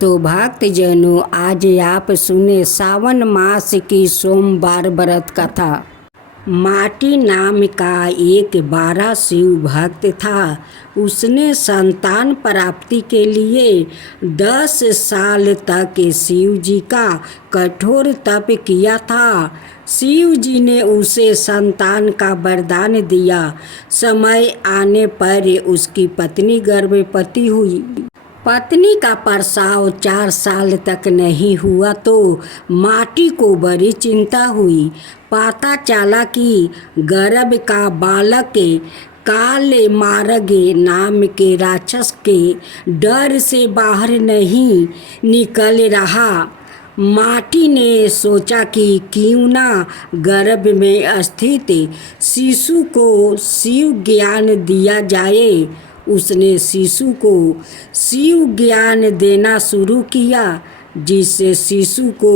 तो भक्तजनों, आज आप सुने सावन मास की सोमवार व्रत कथा। माटी नाम का एक 12 शिव भक्त था। उसने संतान प्राप्ति के लिए 10 साल तक शिव जी का कठोर तप किया था। शिव जी ने उसे संतान का वरदान दिया। समय आने पर उसकी पत्नी गर्भवती हुई। पत्नी का प्रसव 4 साल तक नहीं हुआ तो माटी को बड़ी चिंता हुई। पता चला कि गर्भ का बालक काले मार्ग नाम के राक्षस के डर से बाहर नहीं निकल रहा। माटी ने सोचा कि क्यों ना गर्भ में स्थित शिशु को शिव ज्ञान दिया जाए। उसने शिशु को शिव ज्ञान देना शुरू किया, जिससे शिशु को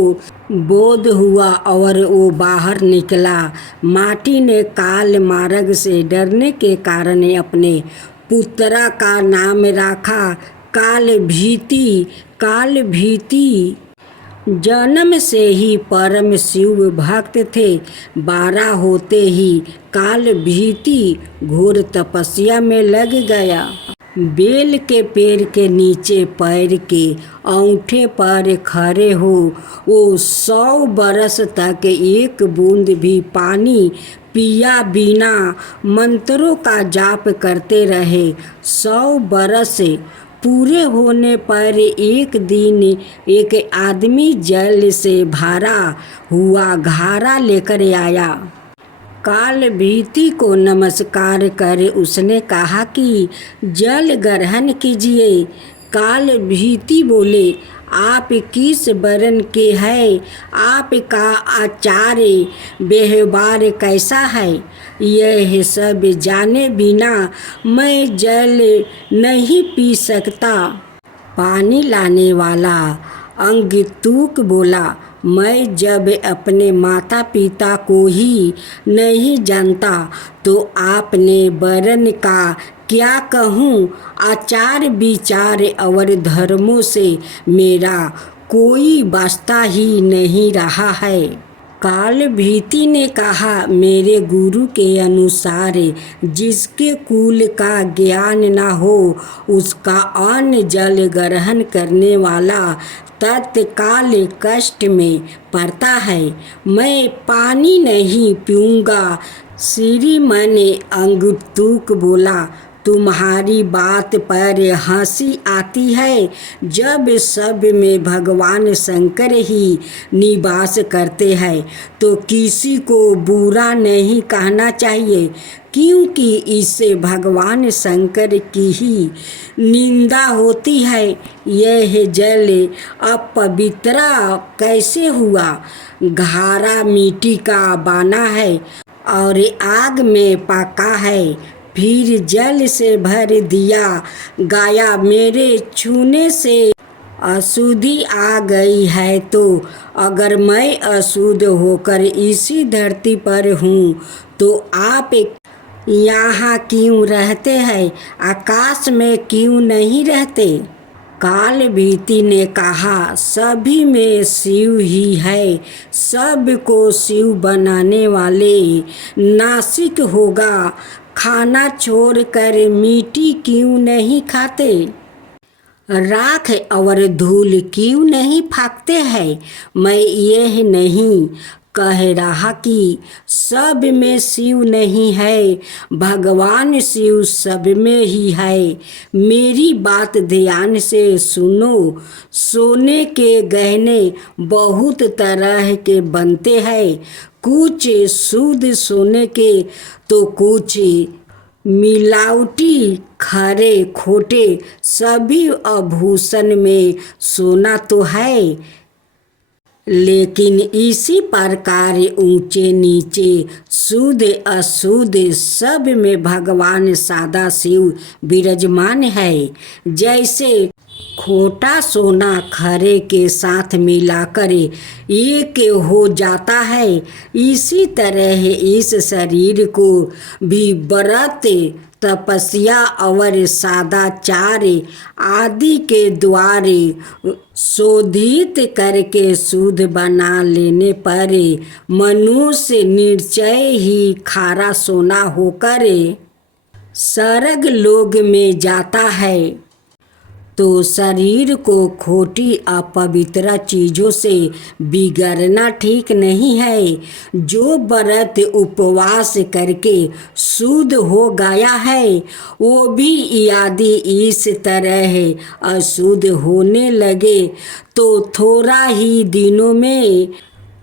बोध हुआ और वो बाहर निकला। माटी ने काल मार्ग से डरने के कारण अपने पुत्रा का नाम रखा काल भीति। काल भीति जन्म से ही परम शिव भक्त थे। 12 होते ही काल भीति घोर तपस्या में लग गया। बेल के पेड़ के नीचे पैर के अंगूठे पर खड़े हो वो 100 बरस तक एक बूंद भी पानी पिया बिना मंत्रों का जाप करते रहे। 100 बरस पूरे होने पर एक दिन एक आदमी जल से भरा हुआ घड़ा लेकर आया। काल भीति को नमस्कार कर उसने कहा कि जल ग्रहण कीजिए। काल भीति बोले, आप किस वर्ण के हैं? आपका आचार व्यवहार कैसा है? यह सब जाने बिना मैं जल नहीं पी सकता। पानी लाने वाला अंगतुक बोला, मैं जब अपने माता पिता को ही नहीं जानता तो आपने वर्ण का क्या कहूँ? आचार विचार और धर्मों से मेरा कोई वास्ता ही नहीं रहा है। काल भीति ने कहा, मेरे गुरु के अनुसार जिसके कुल का ज्ञान न हो उसका अन्न जल ग्रहण करने वाला तत्काल कष्ट में पड़ता है। मैं पानी नहीं पीऊँगा। श्रीमान अंगतुक बोला, तुम्हारी बात पर हंसी आती है। जब सब में भगवान शंकर ही निवास करते हैं तो किसी को बुरा नहीं कहना चाहिए, क्योंकि इससे भगवान शंकर की ही निंदा होती है। यह जल अपवित्र कैसे हुआ? घड़ा मिट्टी का बना है और आग में पका है। फिर जल से भर दिया गया। मेरे छूने से अशुद्धि आ गई है तो अगर मैं अशुद्ध होकर इसी धरती पर हूँ तो आप यहाँ क्यों रहते हैं? आकाश में क्यों नहीं रहते? काल भीति ने कहा, सभी में शिव ही है। सबको शिव बनाने वाले नासिक होगा। खाना छोड़कर मिट्टी क्यों नहीं खाते? राख और धूल क्यों नहीं फेंकते हैं? मैं यह नहीं कह रहा कि सब में शिव नहीं है। भगवान शिव सब में ही है। मेरी बात ध्यान से सुनो। सोने के गहने बहुत तरह के बनते हैं। कुछ शुद्ध सोने के तो कुछ मिलावटी, खरे खोटे। सभी आभूषण में सोना तो है, लेकिन इसी प्रकार ऊंचे नीचे, शुद्ध अशुद्ध सब में भगवान सदा शिव विराजमान है। जैसे खोटा सोना खरे के साथ मिलाकर एक हो जाता है। इसी तरह इस शरीर को भी व्रत, तपस्या और सदाचार आदि के द्वारा शोधित करके शुद्ध बना लेने पर मनुष्य निश्चय ही खारा सोना होकर स्वर्ग लोक में जाता है। तो शरीर को खोटी अपवित्र चीज़ों से बिगड़ना ठीक नहीं है। जो व्रत उपवास करके शुद्ध हो गया है वो भी यदि इस तरह अशुद्ध होने लगे तो थोड़ा ही दिनों में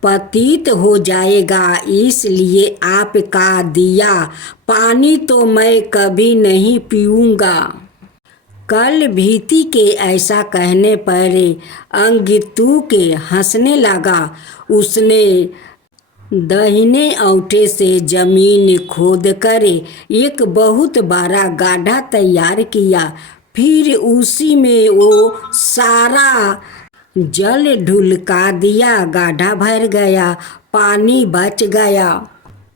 पतित हो जाएगा। इसलिए आपका दिया पानी तो मैं कभी नहीं पीऊँगा। कल भीति के ऐसा कहने पर अंगितु के हंसने लगा। उसने दाहिने औंठे से जमीन खोदकर एक बहुत बड़ा गड्ढा तैयार किया। फिर उसी में वो सारा जल ढुलका दिया। गड्ढा भर गया, पानी बच गया।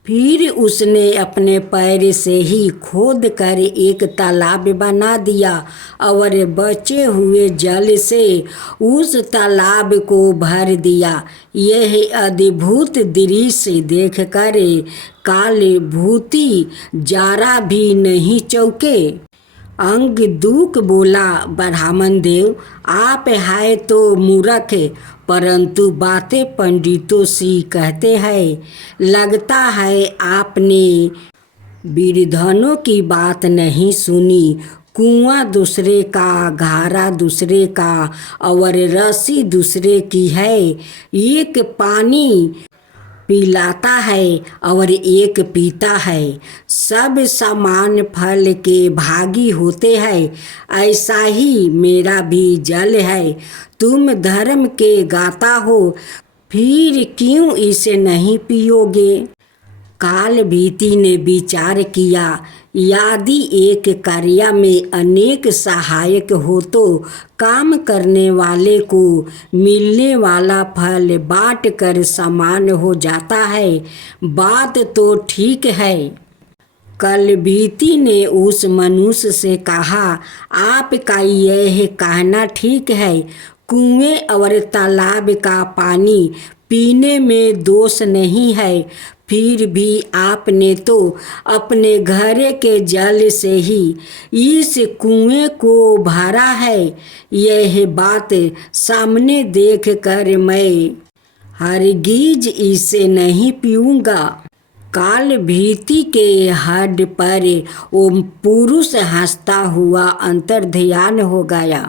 फिर उसने अपने पैर से ही खोद कर एक तालाब बना दिया और बचे हुए जल से उस तालाब को भर दिया। यह अद्भुत दृश्य देखकर काले भूति जरा भी नहीं चौंके। अंगदूक बोला, ब्राह्मण देव, आप है तो मूर्ख, परंतु बातें पंडितों सी कहते हैं। लगता है आपने विद्वानों की बात नहीं सुनी। कुआं दूसरे का, घारा दूसरे का और रस्सी दूसरे की है। एक पानी पिलाता है और एक पीता है। सब समान फल के भागी होते हैं। ऐसा ही मेरा भी जल है। तुम धर्म के गाता हो, फिर क्यों इसे नहीं पियोगे? काल भीति ने विचार किया, यदि एक कार्य में अनेक सहायक हो तो काम करने वाले को मिलने वाला फल बांट कर समान हो जाता है। बात तो ठीक है। कल भीति ने उस मनुष्य से कहा, आपका यह कहना ठीक है। कुएं और तालाब का पानी पीने में दोष नहीं है। फिर भी आपने तो अपने घर के जल से ही इस कुएं को भरा है। यह बात सामने देख कर मैं हरगिज इसे नहीं पीऊँगा। काल भीति के हड्ड पर वो पुरुष हंसता हुआ अंतर्ध्यान हो गया।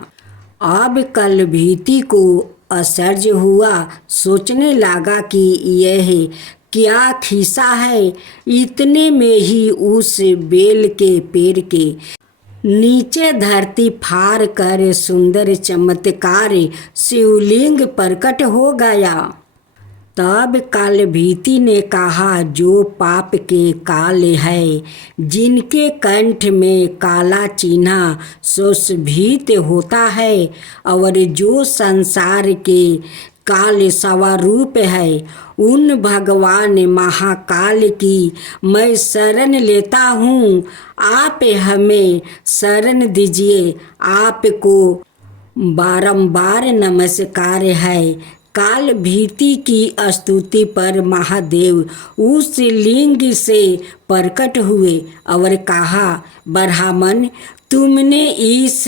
अब कल भीति को आश्चर्य हुआ। सोचने लगा कि यह क्या खिस्सा है। इतने में ही उस बेल के पेड़ के नीचे धरती फाड़ कर सुंदर चमत्कार शिवलिंग प्रकट हो गया। तब काल भीति ने कहा, जो पाप के काल है, जिनके कंठ में काला चिन्ह सुशोभित होता है और जो संसार के काल स्वरूप है, उन भगवान महाकाल की मैं शरण लेता हूँ। आप हमें शरण दीजिए। आपको बारंबार नमस्कार है। काल भीति की स्तुति पर महादेव उस लिंग से प्रकट हुए और कहा, ब्राह्मण, तुमने इस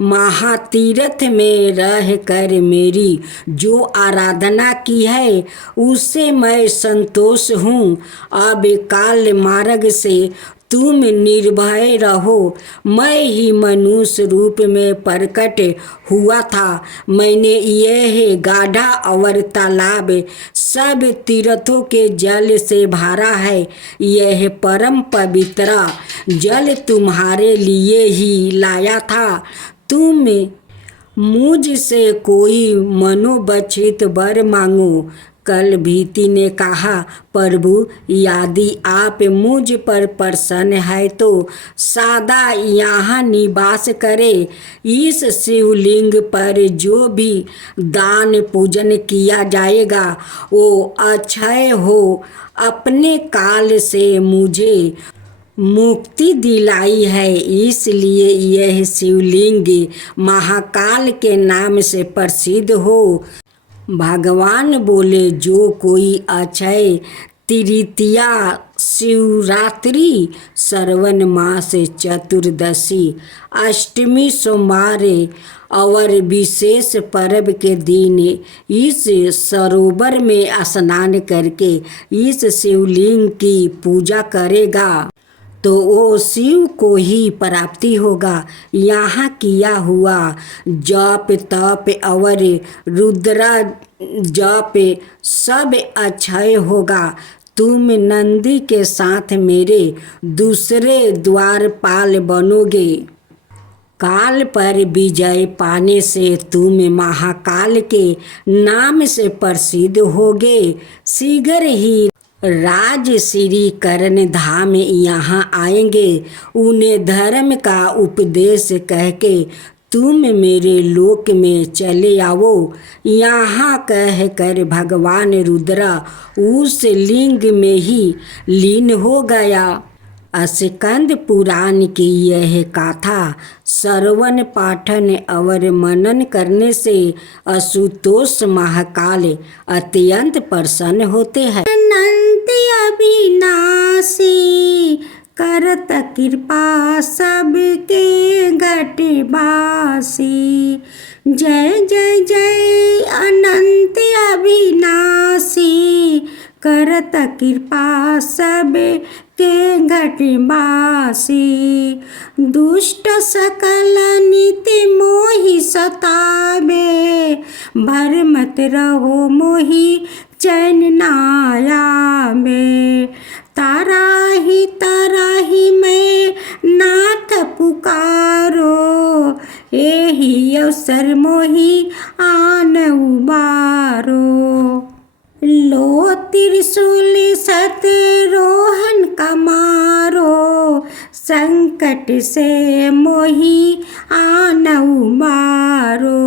महातीर्थ में रह कर मेरी जो आराधना की है उससे मैं संतोष हूँ। अब काल मार्ग से तुम निर्भय रहो। मैं ही मनुष्य रूप में प्रकट हुआ था। मैंने यह गाढ़ा और तालाब सब तीर्थों के जल से भरा है। यह परम पवित्र जल तुम्हारे लिए ही लाया था। तुम मुझसे कोई मनोवांछित वर मांगो। कल भीति ने कहा, प्रभु यदि आप मुझ पर प्रसन्न है तो सदा यहाँ निवास करे। इस शिवलिंग पर जो भी दान पूजन किया जाएगा वो अक्षय हो। अपने काल से मुझे मुक्ति दिलाई है, इसलिए यह शिवलिंग महाकाल के नाम से प्रसिद्ध हो। भगवान बोले, जो कोई अक्षय तृतीया, शिवरात्रि, श्रवण मास चतुर्दशी, अष्टमी, सोमवार और विशेष पर्व के दिन इस सरोवर में स्नान करके इस शिवलिंग की पूजा करेगा तो वो शिव को ही प्राप्ति होगा। यहाँ किया हुआ जप तप और रुद्रा जप सब अक्षय होगा। तुम नंदी के साथ मेरे दूसरे द्वारपाल बनोगे। काल पर विजय पाने से तुम महाकाल के नाम से प्रसिद्ध होगे। शीघ्र ही राज श्री करण धाम यहाँ आएंगे। उन्हें धर्म का उपदेश कह के तुम मेरे लोक में चले आओ। यहाँ कह कर भगवान रुद्रा उस लिंग में ही लीन हो गया। स्कंद पुराण की यह गाथा श्रवण पाठन और मनन करने से आशुतोष महाकाल अत्यंत प्रसन्न होते हैं। अनंत अविनाशी करत कृपा सबके घट बासी। जय जय जय अनंत अविनाशी करत कृपा सब के घट बासी। दुष्ट सकल नीति मोहि सतावे, भरमत रहो मोहि चैन नायावे। ताराही मैं नाथ पुकारो, एहि अवसर मोहि आन उबारो। लो त्रिशूल सतरोहन कमारो, संकट से मोहि आन उबारो।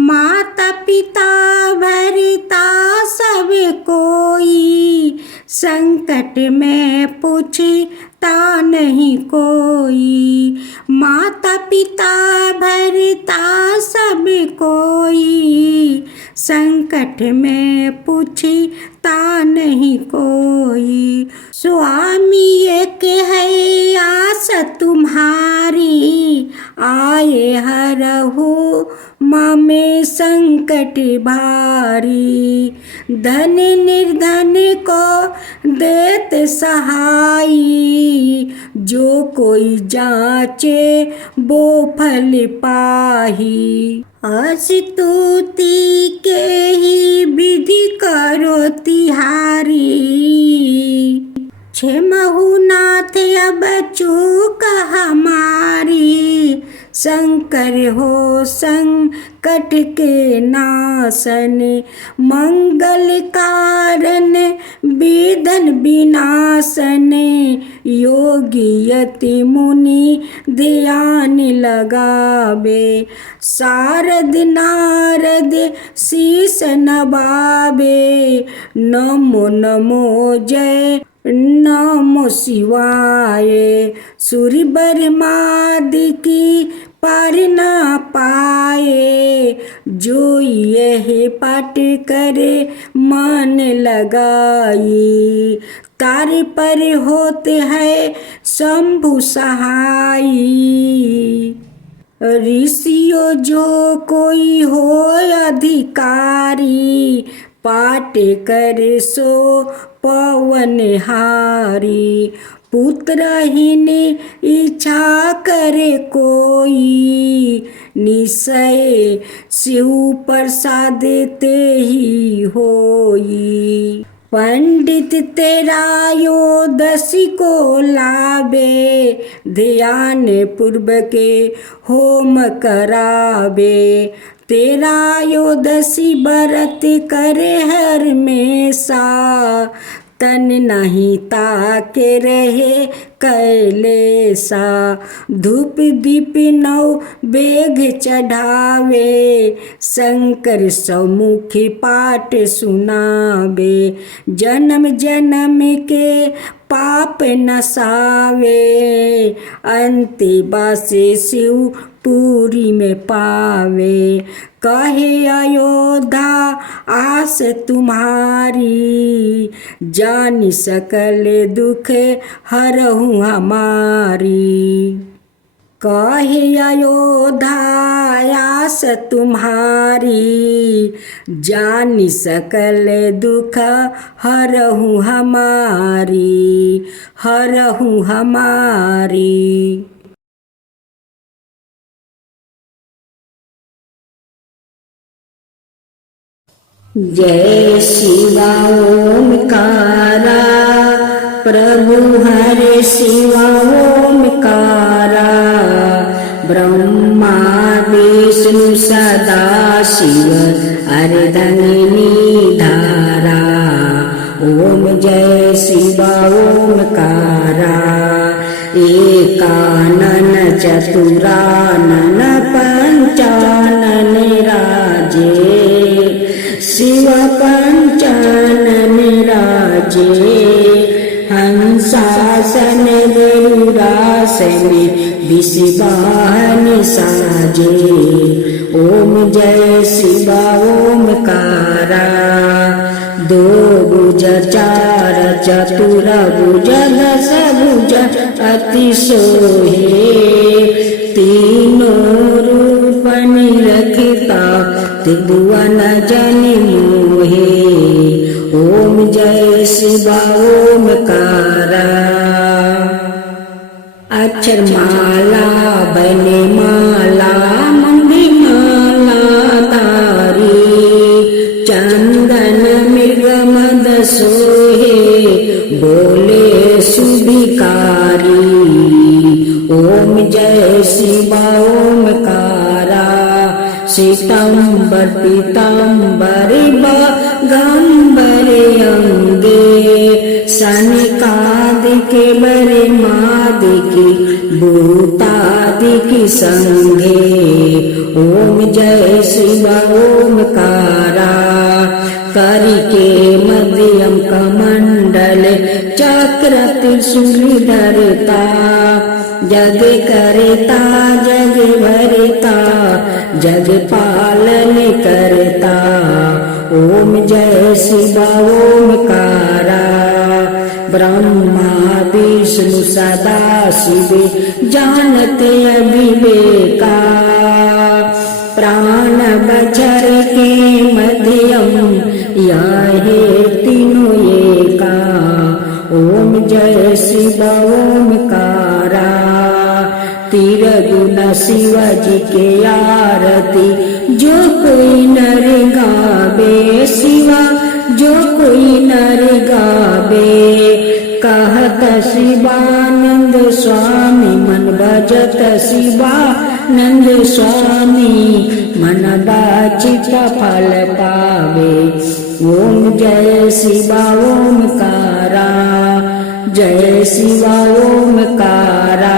माता पिता भरता सब कोई, संकट में पूछता नहीं कोई। माता पिता भरता सब कोई, संकट में पूछता नहीं कोई। स्वामी एक है आस तुम्हारी, आए हरहु मामे संकट भारी। धन निर्धन को देत सहाई, जो कोई जाचे वो फल पाही। स्तुति के ही विधि करो तिहारी, क्षमहु नाथ अब चूक हमारी। शंकर हो संकट के नाशन, मंगल कारण विघ्न विनाशन। योगी यति मुनि ध्यान लगावे, शारद नारद शीस नवावे। नमो नमो जय नमो शिवाय। सूर्य ब्रह्मादि की पार ना पाए, जो यह पाठ करे मन लगाई। तार पर होते हैं शंभु सहाई, ऋषियों जो कोई हो अधिकारी। पाठ कर सो पवन हारी, पुत्रहीन इच्छा करे कोई। निश्चय शिव प्रसाद ते ही होई। पंडित तेरा यो दसी को लावे, ध्यान पूर्वक होम करावे। तेरा योदसी बरत करे हर मेसा, तन नहीं ताके रहे कैलेसा। धूप दीप नौ बेग चढ़ावे, शंकर सौमुखी पाठ सुनावे। जन्म जन्म के पाप नसावे, अंति बासे शिव पूरी में पावे। कहे अयोध्या आस तुम्हारी, जान सकल दुख हरहु हमारी। कहे अयोध्या आस तुम्हारी, जान सकल दुख हरहु हमारी, हरहु हमारी। जय शिवा ओमकारा, प्रभु हरे शिवा ओमकारा। ब्रह्मा विष्णु सदा शिव अर्धंगिनी धारा। ओम जय शिवा ओमकारा, एकानन चतुरानन पंचानन राजे। शिव पंचानन राजे, हंसासन गरुड़ासन विषवाहन साजे। ओम जय शिवा ओमकारा, दो भुज चार चतुर भुज दस भुज अति सोहे। तीनों रूप निरखता त्रिभुवन जनि मोहे। ओम जय शिवा ओमकारा, अक्षर माला बने माला मंगी माला तारी। चंदन मृग मद सोहे, बोले सुभिकारी। ओम जय शिवा ओमकारा, श्वेतांबर पीतांबर बागंबर अंगे। सनकादिके बरे मादिके, भूतादिके संगे। ओम जय शिवा ओमकारा, करिके मध्यम कमंडल चक्र त्रिशूल धरता। जग करता जग भरता, जग पालन करता। ओम जय शिवा ओमकारा, ब्रह्मा विष्णु सदा शिव जानते अविवेका। प्राण बचर के मध्यम यहे तीनों एका। ओम जय शिवा ओमकारा, तिरगुण शिव जी के आरती जो कोई नर गावे। शिवा जो कोई नर गावे, कहत शिवानंद स्वामी मन भजत शिवानंद स्वामी। मन बाचित फल पावे। ओम जय शिवा ओमकारा, जय शिवा ओमकारा।